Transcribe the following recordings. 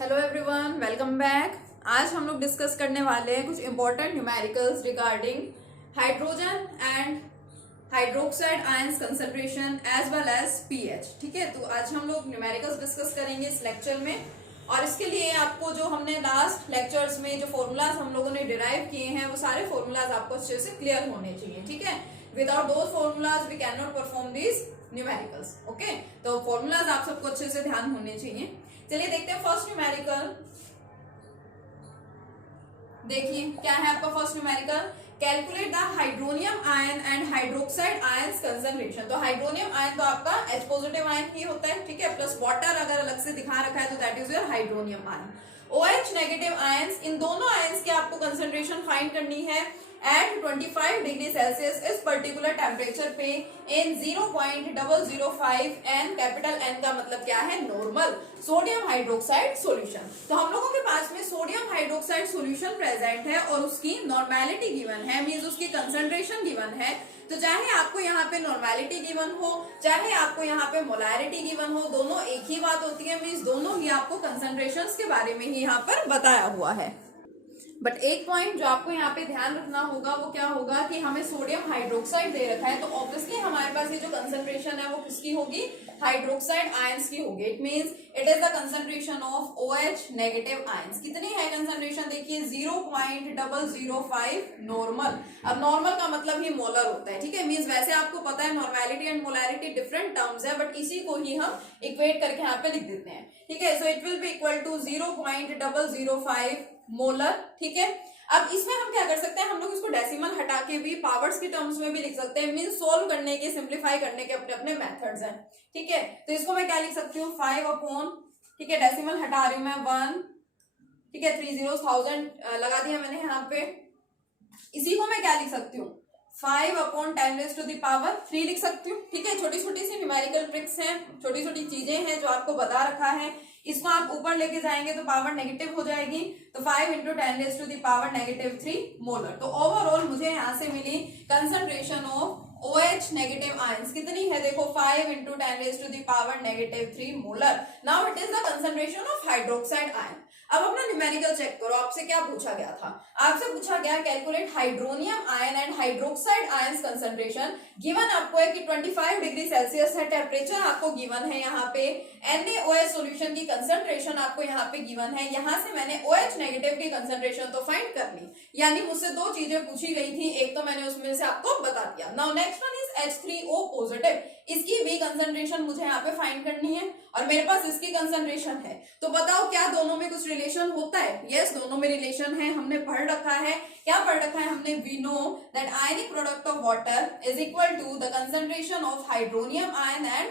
Hello everyone, welcome back. आज हम लोग डिस्कस करने वाले हैं कुछ important numericals regarding hydrogen and hydroxide ions concentration as well as pH. ठीक है, तो आज हम लोग न्यूमेरिकल्स डिस्कस करेंगे इस लेक्चर में। और इसके लिए आपको जो हमने लास्ट लेक्चर्स में जो फॉर्मूलाज हम लोगों ने डिराइव किए हैं वो सारे फॉर्मूलाज आपको अच्छे से क्लियर होने चाहिए। ठीक है, without those formulas we can not perform this numericals. Okay, तो फॉर्मूलाज आप सबको अच्छे से ध्यान होने चाहिए। चलिए देखते हैं फर्स्ट न्यूमेरिकल। देखिए क्या है आपका first numerical, calculate the hydronium ion and hydroxide ions concentration. तो हाइड्रोनियम आयन तो आपका H पॉजिटिव आयन ही होता है, ठीक है, प्लस वाटर अगर अलग से दिखा रखा है तो that is your hydronium ion. OH negative ions, इन दोनों आयंस की आपको कंसंट्रेशन फाइंड करनी है एट 25 डिग्री सेल्सियस इस पर्टिकुलर टेम्परेचर पे इन 0.005 N, कैपिटल N का मतलब क्या है, नॉर्मल सोडियम हाइड्रोक्साइड सॉल्यूशन। तो हम लोगों के पास में सोडियम हाइड्रोक्साइड सॉल्यूशन प्रेजेंट है और उसकी नॉर्मेलिटी गिवन है, मींस उसकी कंसंट्रेशन गिवन है। तो चाहे आपको यहाँ पे नॉर्मेलिटी गिवन हो, चाहे आपको यहाँ पे मोलैरिटी गिवन हो, दोनों एक ही बात होती है, मींस दोनों ही आपको कंसंट्रेशंस के बारे में ही यहाँ पर बताया हुआ है। बट एक पॉइंट जो आपको यहाँ पे ध्यान रखना होगा वो क्या होगा कि हमें सोडियम हाइड्रोक्साइड दे रखा है, तो ऑब्वियसली हमारे पास ये जो कंसंट्रेशन है वो किसकी होगी, हाइड्रोक्साइड आयंस की होगी। It means it is the concentration of OH negative ions. कितनी है कंसंट्रेशन, देखिए 0.005 नॉर्मल। अब नॉर्मल का मतलब ही मोलर होता है, ठीक है, मींस वैसे आपको पता है normality and molarity different terms है, बट इसी को ही हम इक्वेट करके यहाँ पे लिख देते हैं। ठीक है, so it will be equal to 0.005 molar. ठीक है, अब इसमें हम क्या कर सकते हैं, हम लोग इसको डेसिमल हटा के भी पावर्स के टर्म्स में भी लिख सकते हैं, मींस सोल्व करने के, सिंप्लीफाई करने के अपने अपने मेथड्स हैं। ठीक है, तो इसको मैं क्या लिख सकती हूँ, 5 अपॉन, ठीक है, डेसिमल हटा रही हूँ मैं 1, ठीक है, 30,000 लगा दिया मैंने यहाँ पे। इसी को मैं क्या लिख सकती हूँ, 5 अपॉन 10⁻³ लिख सकती हूँ। ठीक है, छोटी छोटी सी न्यूमेरिकल ट्रिक्स हैं, छोटी छोटी चीजें हैं जो आपको बता रखा है। इसको आप ऊपर लेके जाएंगे तो पावर नेगेटिव हो जाएगी, तो 5 × 10⁻³ मोलर। तो ओवरऑल मुझे यहाँ से मिली concentration of OH negative ions कितनी है, देखो 5 × 10⁻³ मोलर। Now it is the concentration of hydroxide ion. अब अपना न्यूमेरिकल चेक करो, आपसे क्या पूछा गया था, आपसे पूछा गया calculate hydronium ion and hydroxide ions concentration. Given आपको है कि 25 डिग्री सेल्सियस है टेम्परेचर, आपको गिवन है यहाँ पे NaOH सॉल्यूशन की कंसंट्रेशन आपको यहाँ पे गिवन है। यहाँ से मैंने OH नेगेटिव की कंसंट्रेशन तो फाइंड कर ली, यानी मुझसे दो चीजें पूछी गई थी, एक तो मैंने उसमें से आपको बता दिया। Now next one is H3O positive, इसकी भी कंसंट्रेशन मुझे यहाँ पे फाइंड करनी है और मेरे पास इसकी कंसंट्रेशन है। तो बताओ क्या दोनों में कुछ रिलेशन होता है, यस दोनों में रिलेशन है, हमने पढ़ रखा है। क्या पढ़ रखा है हमने, we know that ionic product of water is equal to the concentration of hydronium ion and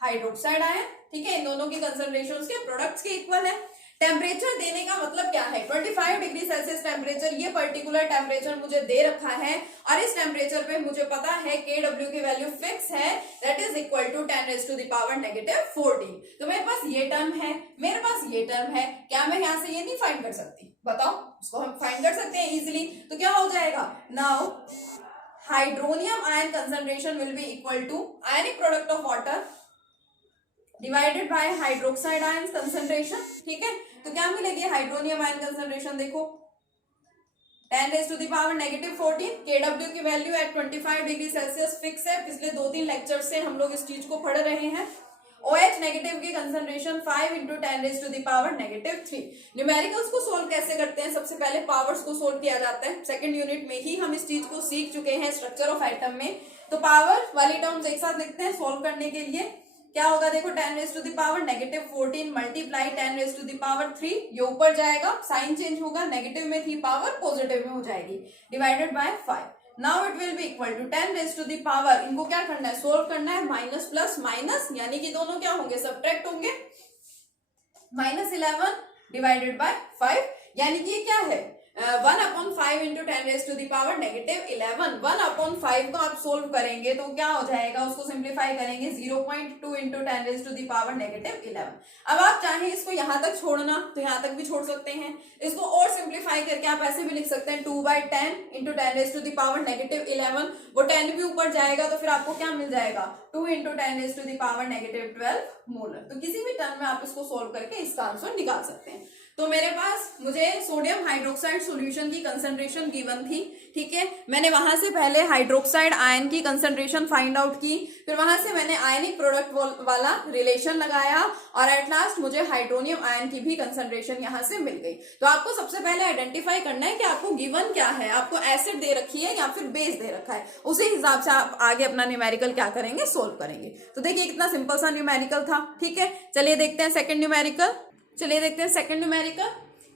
hydroxide ion. ठीक है, इन दोनों की कंसंट्रेशन उसके प्रोडक्ट्स के इक्वल है। टेम्परेचर देने का मतलब क्या है, 25 डिग्री सेल्सियस टेम्परेचर, ये पर्टिकुलर टेम्परेचर मुझे दे रखा है और इस टेम्परेचर पे मुझे पता है Kw की वैल्यू फिक्स है, दैट इज इक्वल टू 10⁻⁻14। तो मेरे पास ये टर्म है, मेरे पास ये टर्म है, क्या मैं यहाँ से ये नहीं फाइंड कर सकती, बताओ, इसको हम फाइंड कर सकते हैं इजिली। तो क्या हो जाएगा, now hydronium ion concentration will be equal to ionic product of water divided by hydroxide ion concentration. ठीक है, तो क्या मिलेगी हाइड्रोनियम आयन कंसंट्रेशन, देखो 10⁻⁻14, Kw की value at 25 degree Celsius fix है, पिछले 2-3 लेक्चर से हम लोग इस चीज को पढ़ रहे हैं। OH नेगेटिव की कंसंट्रेशन 5 × 10⁻⁻³ न्यूमेरिकल्स को सोल्व कैसे करते हैं, सबसे पहले पावर्स को सोल्व किया जाता है, सेकंड यूनिट में ही हम इस चीज को सीख चुके हैं स्ट्रक्चर ऑफ एटम में। तो पावर वाली टर्म्स एक साथ लिखते हैं सोल्व करने के लिए। क्या होगा, देखो 10⁻⁻14 मल्टीप्लाई 10⁻3, ये ऊपर जाएगा, साइन चेंज होगा, नेगेटिव में थी पावर पॉजिटिव में हो जाएगी, divided by 5। Now it will be equal to 10⁻, इनको क्या करना है, सोल्व करना है, माइनस प्लस माइनस, यानी कि दोनों क्या होंगे, सब्ट्रैक्ट होंगे, -11 डिवाइडेड बाय 5, यानी कि ये क्या है, 1/5 इंटू 10⁻⁻11 1/5 को आप सोल्व करेंगे तो क्या हो जाएगा, उसको सिंप्लीफाई करेंगे 0.2 इंटू 10⁻11। अब आप चाहें इसको यहां तक छोड़ना तो यहां तक भी छोड़ सकते हैं, इसको और सिंप्लीफाई करके आप ऐसे भी लिख सकते हैं 2/10 इंटू 10⁻11। वो 10 भी ऊपर जाएगा तो फिर आपको क्या मिल जाएगा, 2 इंटू 10⁻12 मोलर। तो किसी भी टर्म में आप इसको सोल्व करके इसका आंसर निकाल सकते हैं। तो मेरे पास मुझे सोडियम हाइड्रोक्साइड सॉल्यूशन की कंसंट्रेशन गिवन थी, ठीक है। मैंने वहां से पहले हाइड्रोक्साइड आयन की कंसंट्रेशन फाइंड आउट की, फिर वहां से मैंने आयनिक प्रोडक्ट वाला रिलेशन लगाया और एट लास्ट मुझे हाइड्रोनियम आयन की भी कंसंट्रेशन यहां से मिल गई। तो आपको सबसे पहले आइडेंटिफाई करना है कि आपको गिवन क्या है, आपको एसिड दे रखी है या फिर बेस दे रखा है, उसी हिसाब से आप आगे अपना न्यूमेरिकल क्या करेंगे, सोल्व करेंगे। तो देखिए कितना सिंपल सा न्यूमेरिकल था, ठीक है। चलिए देखते हैं second numerical.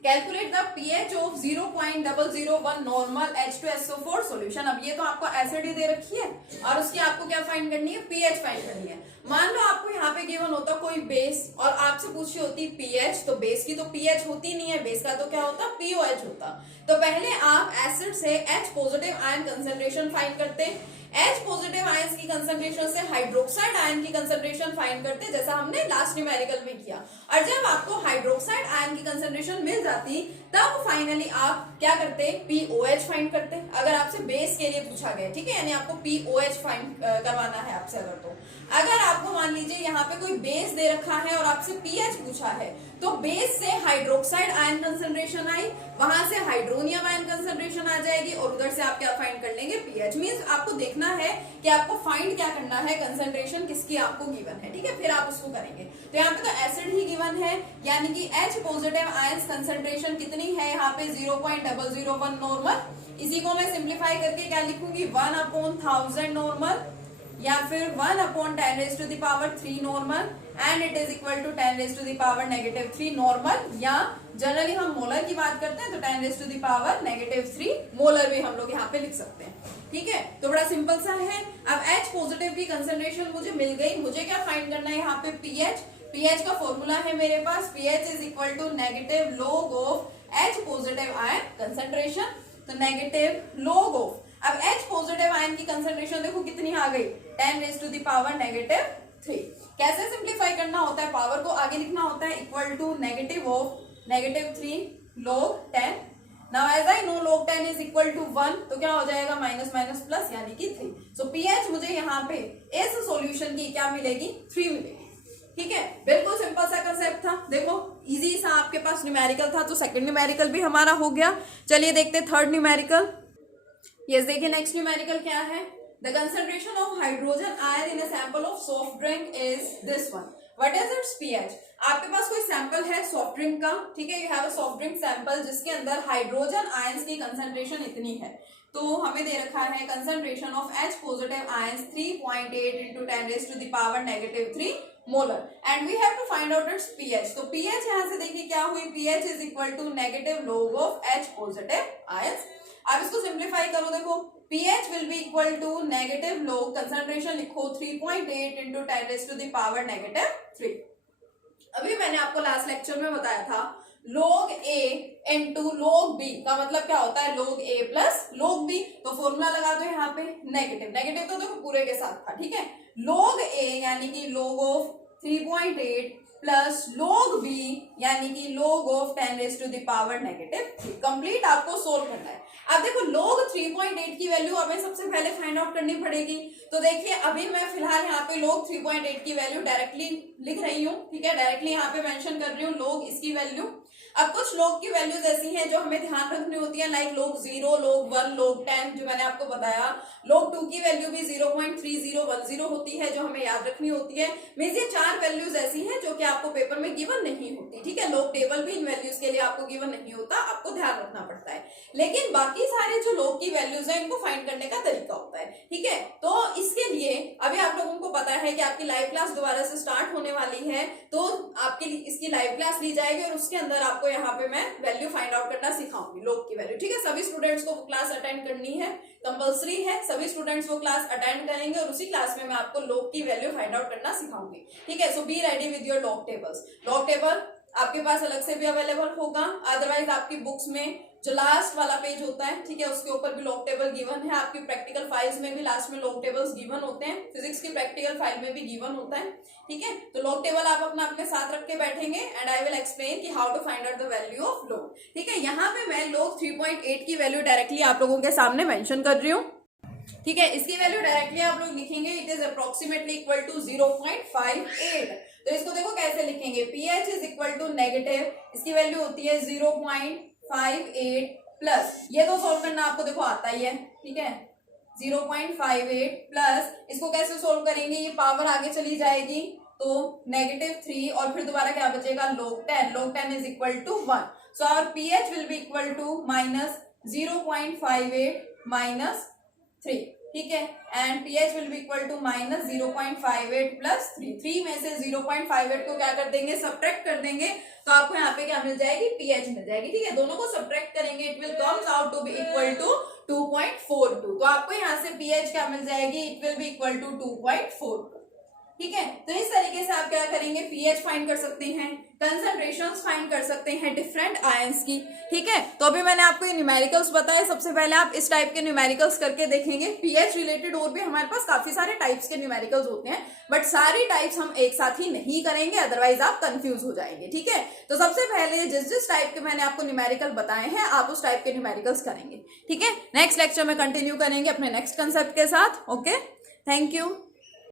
Calculate the pH of 0.001 normal H2SO4 solution. अब ये तो आपको एसिड ही दे रखी है और उसकी आपको क्या फाइंड करनी है, पीएच फाइंड करनी है। मान लो आपको यहाँ पे गिवन होता कोई बेस और आपसे पूछी होती पीएच, तो बेस की तो पीएच होती नहीं है, बेस का तो क्या होता, पीओएच होता। तो पहले आप एसिड से H positive ion concentration find करते, H पॉजिटिव आयन की कंसंट्रेशन से हाइड्रोक्साइड आयन की कंसंट्रेशन फाइंड करते, जैसा हमने लास्ट न्यूमेरिकल में किया। और जब आपको हाइड्रोक्साइड आयन की कंसंट्रेशन मिल जाती तब फाइनली आप क्या करते, पीओएच फाइंड करते, अगर आपसे बेस के लिए पूछा गया, ठीक है, यानी आपको पीओएच फाइंड करवाना है आपसे। अगर आपको मान लीजिए यहाँ पे कोई बेस दे रखा है और आपसे पीएच पूछा है, तो बेस से हाइड्रोक्साइड आयन कंसंट्रेशन आई, वहां से हाइड्रोनियम आयन कंसंट्रेशन आ जाएगी और उधर से आप क्या फाइंड कर लेंगे, पीएच। मींस आपको देखना है कि आपको फाइंड क्या करना है, कंसंट्रेशन किसकी आपको गिवन है, ठीक है, फिर आप उसको करेंगे। तो यहाँ पे तो एसिड ही गिवन है, यानी कि H पॉजिटिव आयन कंसंट्रेशन कितनी है यहाँ पे, 0.001 नॉर्मल। इसी को मैं सिंप्लीफाई करके क्या लिखूंगी, 1/1000 नॉर्मल या फिर 1/10⁻³ normal and it is equal to 10⁻³ normal, या जनरली हम मोलर की बात करते हैं तो 10⁻³ मोलर भी हम लोग यहाँ पे लिख सकते हैं, ठीक है। तो बड़ा सिंपल सा है। अब H पॉजिटिव की कंसंट्रेशन मुझे मिल गई, मुझे क्या फाइंड करना है यहाँ पे, पीएच। पीएच का फॉर्मूला है मेरे पास, pH is equal to negative log of H positive ion concentration, तो नेगेटिव लॉग ऑफ, अब H पॉजिटिव आयन की कंसंट्रेशन देखो कितनी आ गई, 10⁻³ कैसे सिंप्लीफाई करना होता है, पावर को आगे लिखना होता है, equal to negative of -3 log 10। Now as I know log 10 is equal to 1, तो क्या हो जाएगा, माइनस माइनस प्लस यानी कि 3। सो पीएच मुझे यहाँ पे इस सॉल्यूशन की क्या मिलेगी, 3 मिलेगी, ठीक है। बिल्कुल सिंपल सा कंसेप्ट था, देखो इजी सा आपके पास न्यूमेरिकल था, तो सेकंड न्यूमेरिकल भी हमारा हो गया। चलिए देखते हैं थर्ड न्यूमेरिकल। यस देखिए नेक्स्ट न्यूमेरिकल क्या है, the concentration of hydrogen ion in a sample of soft drink is this one, what is it's pH. आपके पास कोई सैंपल है सॉफ्ट ड्रिंक का, ठीक है, you have a soft drink sample जिसके अंदर हाइड्रोजन आयंस की कंसंट्रेशन इतनी है, तो हमें दे रखा है concentration of H positive ions 3.8 into 10⁻³ molar and we have to find out its pH. तो पीएच यहाँ से देखिए क्या हुई, pH is equal to negative log of H positive ions. अब इसको सिंप्लीफाई करो, देखो pH will be equal to negative log, concentration लिखो 3.8 इंटू 10⁻³ अभी मैंने आपको लास्ट लेक्चर में बताया था log A into log B का मतलब क्या होता है, log A plus log B। तो फॉर्मूला लगा दो यहाँ पे, नेगेटिव तो देखो पूरे के साथ था, ठीक है, log A यानी कि log of 3.8 plus log B यानी कि log ऑफ 10⁻³ कंप्लीट आपको सोल्व करना है। अब देखो log 3.8 की वैल्यू हमें सबसे पहले फाइंड आउट करनी पड़ेगी, तो देखिए अभी मैं फिलहाल यहाँ पे log 3.8 की वैल्यू डायरेक्टली लिख रही हूँ, ठीक है, डायरेक्टली यहाँ पे मेंशन कर रही हूँ log इसकी वैल्यू। अब कुछ log की वैल्यूज ऐसी हैं जो हमें ध्यान रखनी होती है, लाइक log 0, log 1, log 10 जो मैंने आपको बताया। log 2 की वैल्यू भी 0.3010 होती है जो हमें याद रखनी होती है। मींस ये 4 वैल्यूज ऐसी हैं जो कि आपको पेपर में गिवन नहीं होती, ठीक है, log टेबल भी इन वैल्यूज के लिए आपको गिवन नहीं होता, आपको ध्यान रखना पड़ता है। लेकिन बाकी सारे जो log की वैल्यूज है इनको फाइंड करने का तरीका होता है, ठीक है। तो इसके लिए अभी आप लोगों को पता है कि आपकी लाइव क्लास दोबारा से स्टार्ट होने वाली है, तो आपकी इसकी लाइव क्लास ली जाएगी और उसके अंदर आपको यहाँ पे मैं वैल्यू फाइंड आउट करना सिखाऊंगी, log की वैल्यू, ठीक है। सभी स्टूडेंट्स को क्लास अटेंड करनी है, कंपलसरी है, सभी स्टूडेंट्स वो क्लास अटेंड करेंगे और उसी क्लास में मैं आपको log की वैल्यू फाइंड आउट करना सिखाऊंगी, ठीक है। So be ready with your log tables. log table आपके पास अलग से भी अवेलेबल होगा, अदरवाइज आपकी बुक्स में जो लास्ट वाला पेज होता है, ठीक है, उसके ऊपर भी लॉग टेबल गिवन है। आपकी प्रैक्टिकल फाइल्स में भी लास्ट में लॉग टेबल्स गिवन होते हैं, फिजिक्स की प्रैक्टिकल फाइल में भी गिवन होता है, ठीक है। तो लॉग टेबल आप अपना अपने साथ रख के बैठेंगे एंड आई विल एक्सप्लेन कि how to find out the value of log, ठीक है। यहाँ पे मैं लॉग 3.8 की वैल्यू डायरेक्टली आप लोगों के सामने मेंशन कर रही हूँ, ठीक है। इसकी वैल्यू डायरेक्टली आप लोग लिखेंगे, it is approximately equal to 0.58। तो इसको देखो कैसे लिखेंगे, pH is equal to negative, इसकी वैल्यू होती है 0.58 प्लस, ये तो सोल्व करना आपको देखो आता ही है, ठीक है। 0.58 प्लस इसको कैसे सोल्व करेंगे, ये पावर आगे चली जाएगी तो -3 और फिर दोबारा क्या बचेगा log 10 is equal to 1। So our pH will be equal to -0.58 -3, ठीक है। And pH will be equal to -0.58 plus 3 में से 0.58 को क्या कर देंगे, सब्ट्रैक्ट कर देंगे, तो आपको यहाँ पे क्या मिल जाएगी, पीएच मिल जाएगी, ठीक है। दोनों को सब्ट्रैक्ट करेंगे, it will comes out to be equal to 2.42। तो आपको यहाँ से पीएच क्या मिल जाएगी, it will be equal to 2.42, ठीक है। तो इस तरीके से आप क्या करेंगे, पीएच फाइंड कर सकते हैं, कंसंट्रेशंस फाइंड कर सकते हैं डिफरेंट आयंस की, ठीक है। तो अभी मैंने आपको ये न्यूमेरिकल्स बताए, सबसे पहले आप इस टाइप के न्यूमेरिकल्स करके देखेंगे। पीएच रिलेटेड और भी हमारे पास काफी सारे टाइप्स के न्यूमेरिकल्स होते हैं, बट सारी टाइप्स हम एक साथ ही नहीं करेंगे, अदरवाइज आप कंफ्यूज हो जाएंगे, ठीक है। तो सबसे पहले जिस टाइप के मैंने आपको न्यूमेरिकल बताए हैं, आप उस टाइप के न्यूमेरिकल्स करेंगे, ठीक है। नेक्स्ट लेक्चर में कंटिन्यू करेंगे अपने नेक्स्ट कंसेप्ट के साथ। Okay, thank you.